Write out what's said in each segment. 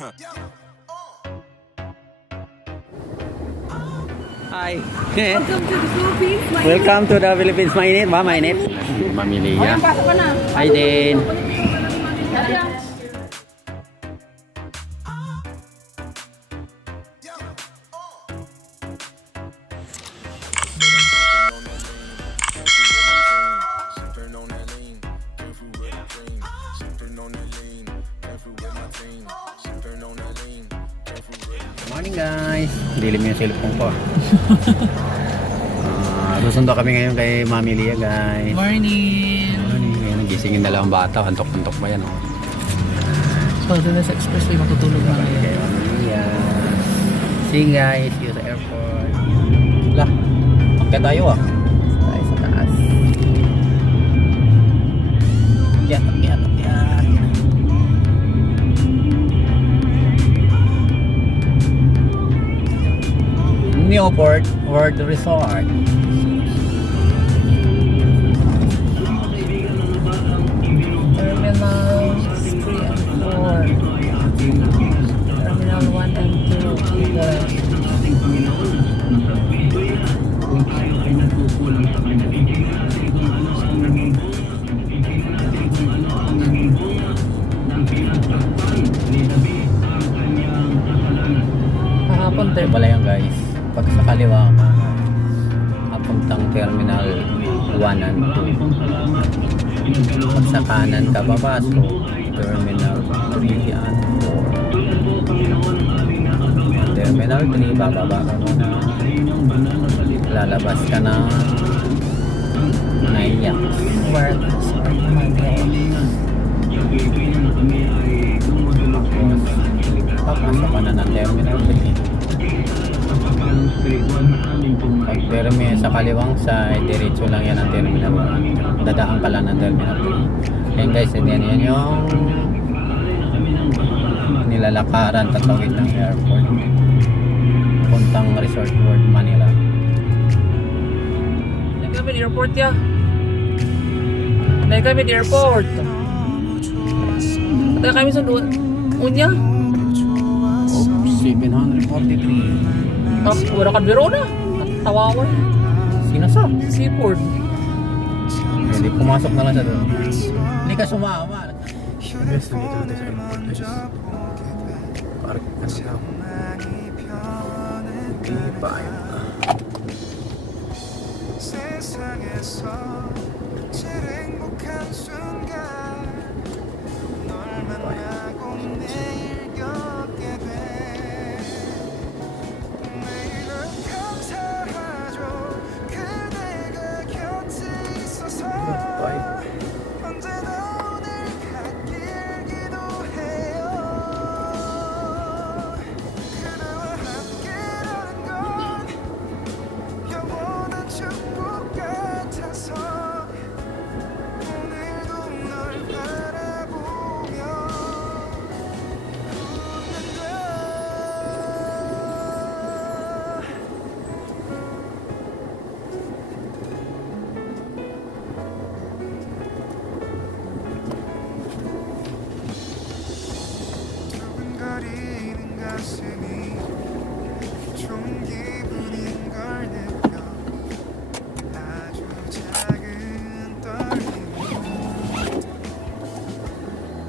Hi. Welcome to the Philippines. Welcome to the Philippines. Mainit ba? Mainit? Mamiliya. Pasok ka na. Hi din. Morning guys. Dilim yung cellphone ko. Susundo kami ngayon kay Mami Lia guys. Morning. Morning. Ngayon, gisingin dalawang bata. Antok-antok pa yan. Oh. So, doon na sa expressway matutulog na Kay ngayon. Mami Lia. See you guys. See you sa airport. Lah. Pagka tayo ah. Tayo sa taas. Akyat. Newport World Resort. Terminal 3 and 4. Terminal 1 and 2. Kahapon Ito pala yan guys. Pag sa kaliwa ka, papuntang Terminal 1 and 2. Pag sa kanan ka papasok, Terminal 3 and 4. Terminal 3, bababa ka muna. Lalabas ka na Naiyak. World Resort Manila. Papasok ka na ng Terminal 3. Pag perme sa kaliwang side, diretso lang yan ang Terminal 1. Dadaan ka lang ng Terminal 3. Ayan guys, yan yung nilalakaran tatawid ng airport. Puntang Resort World Manila. Naik kami di airport ya. Naik kami di airport. Naik kami sa doon. Unya. Oops, 743. Wala ka biro na. Tawawan. Sinasa? Seaport. Hindi, pumasok na lang siya doon. Hindi ka sumama. Park ka siya. Hindi pa yun. 세상에서 제일 행복한 순간 널 만나고 내일 겪게 돼 내일은 감사하죠 그대가 곁에 있어서 언제나 오늘 같길 기도해요 그대와 함께라는 건 영원한 축복 같아서 오늘도 널 바라보며 웃는다 두근거리는 가슴이 좋은 기분인 걸 느껴 아주 작은 떨림이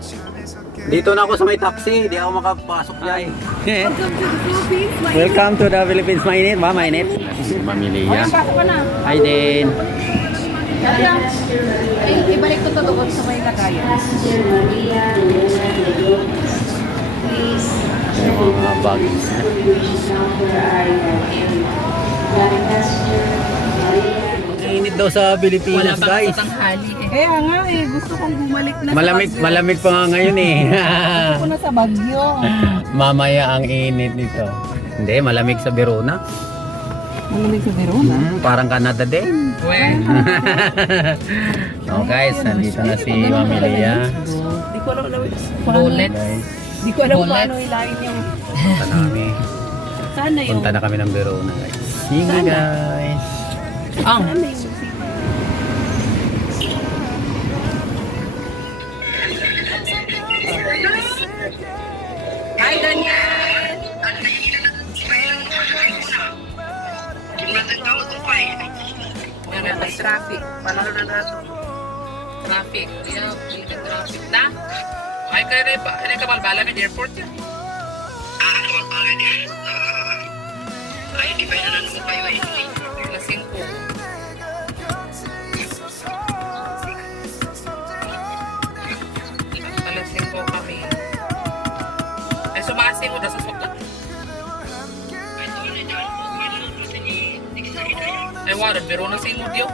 잠에서 깨 Dito na ako sa may taxi. Di ako makapasok dyan. Welcome to the Philippines. Welcome to the Philippines. Mainit ba? Mainit? Mamiliya. Pasok ka na. Hi din. Ibalik ko to doon sa may lagayan. Yung mga bags. Init daw sa Pilipinas guys. Tanghali eh. Kaya nga eh, gusto kong bumalik na Malamig pa nga ngayon eh. Gusto ko na sa Baguio. Mamaya ang init nito. Hindi, malamig sa Verona. Malamig sa Verona. Parang Canada din. So guys, nandito na si Mami Lia. Di ko alam Guys, Di ko alam kung ano ilain yung punta na kami. sana yung Punta na kami ng Verona guys. See you guys. ang Ano yung Hi, Daniel! Yan na, may traffic. Panalo na nato. Traffic. Yan, pili ka traffic na. Ay, kaya rin ba? Ano ka balbala ng airport yan? Alas 5. Alas 5 kami. Ay, sumasing mo na sa sukat. Ay, waran, pero na singod yun.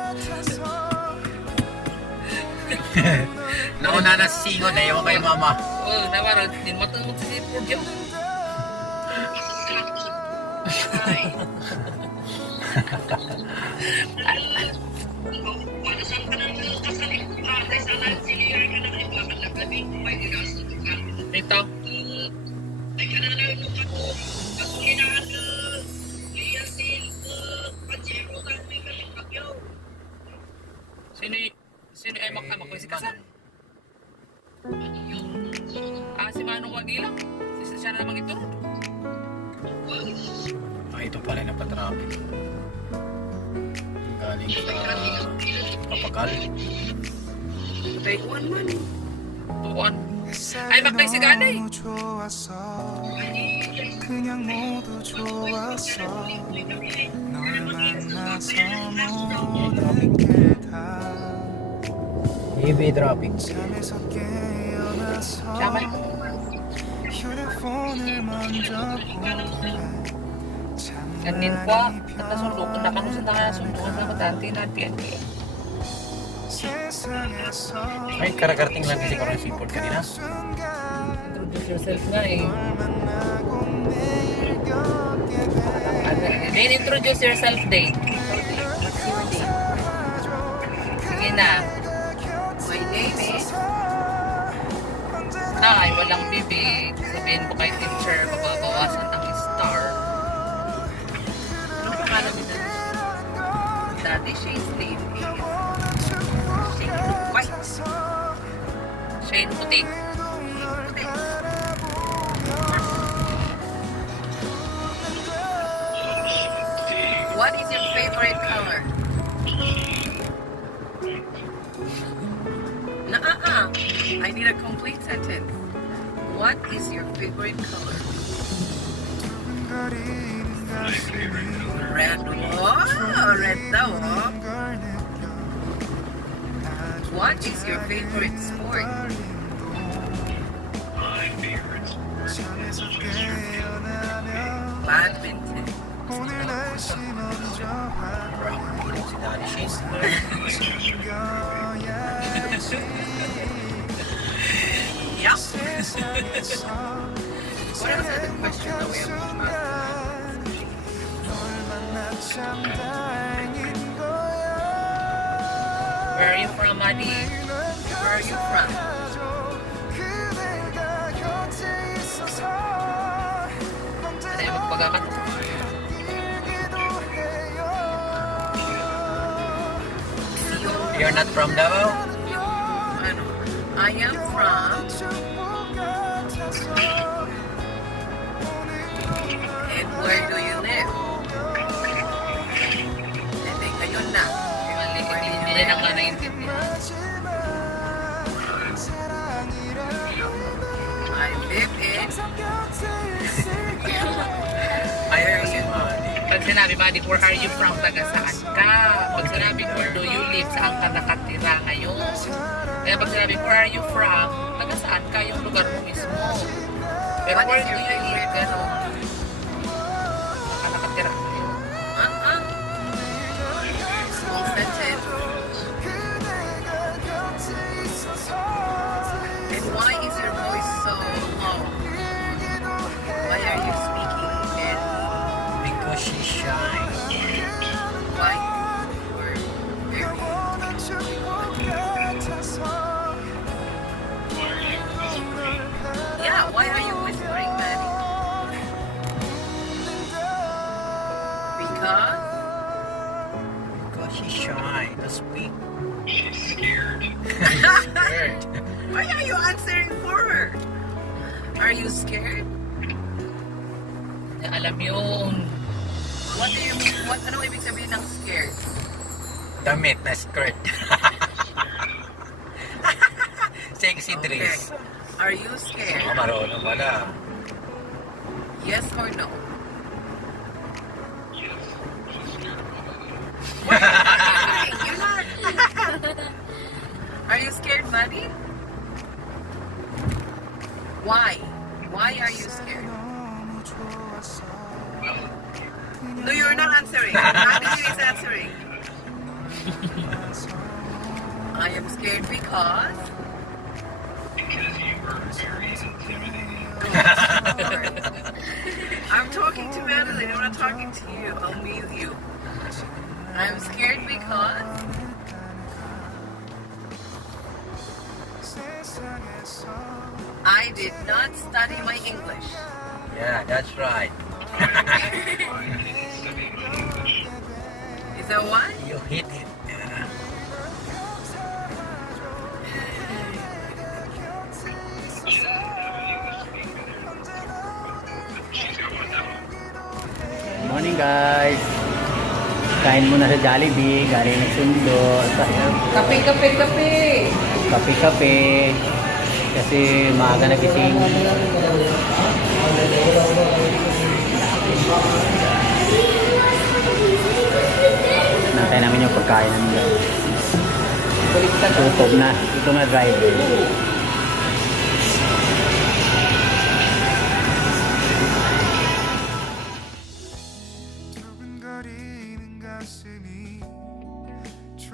Nauna na si Singo, naiwan kay mama. Oo, nawaran, din matungkot sa seafood yun. Ito. Sino ay makamak ko si Kasan? Si Manong Wagila. Siya na namang ito. Ito pala na pa-traffic. Galing sa Kapakal. Taiwan man. Tuwan. Ay, makay si Ganay. 너무 좋았어. 그냥 모두 좋았어. 널 만나서 모든 게다 Heavy traffic. 잠에서 깨어나서 Tama. 휴대폰을 먼저 보내 Ganin po. At nasundukan na kami sa nakasundukan sa katanti na PNP. 세상에서 Ay, karakarating lang kasi ko ng seafood kanina. 순간 Introduce yourself nga eh. 널 만나고 매일 겪게 돼 Then introduce yourself, Dave. What's your name? Sige na. My name is... Ay, walang bibig. Sabihin ko kay teacher, mababawasan ang star. Anong pangalan ni Daddy? Daddy Shane's name is... Shane White. Shane Puti. Puti. What is your favorite color? I need a complete sentence. What is your favorite color? 두근거리는 가슴이 Red. Oh, red daw. Oh. 걸 느껴 아주 What is your favorite sport? 잠에서 깨어나면 Badminton. 오늘 날씨 먼저 확인해 Si Daddy Shane. 챙겨야지 Yep. 세상에서 What else are the questions that we have? 널 만나 참 다행인 거야 Where are you from, Adi? Where are you from? 그대가 곁에 있어서 Ano yung magpagakat? You're not from Davao? Ano? I am from... And where do you live? Hindi, ngayon na. Mali, hindi na nga naintindihan. I live in... Ayaw si Mama. Pag sinabi, Madi, where are you from? Taga saan ka? Pag sinabi, where do you live? Saan ka nakatira ngayon? Kaya pag sinabi, where are you from? Taga saan ka? Yung lugar mo mismo. Pero where do you live? Gano'n. Saan ka nakatira ngayon? Small sentence. And why is your voice so low? Why are you speaking in Because she's shy. why? Or very yeah, why are you whispering, Maddie? Because Because she's shy to speak. scared. Why are you answering for her? Are you scared? niya alam yun. What do you mean? Ano ibig sabihin ng scared? Damit na skirt. Sexy Okay. dress. Are you scared? Oh, marunong pala. Yes or no? You're not. Are you scared, Buddy? Why? Why are you scared? No, you're not answering. Buddy is answering. I am scared because. I'm talking to Madeline. I'm not talking to you. I'll mute you. I'm scared because. I did not study my English. Yeah, that's right. Is that why? You hit it. Yeah. Morning guys. Kain muna sa Jollibee, galing na sundo. Kape, kape, kape. Kape-kape. Kasi maaga nagising. Nantay namin yung pagkain nila. Tutob na. Ito na driver.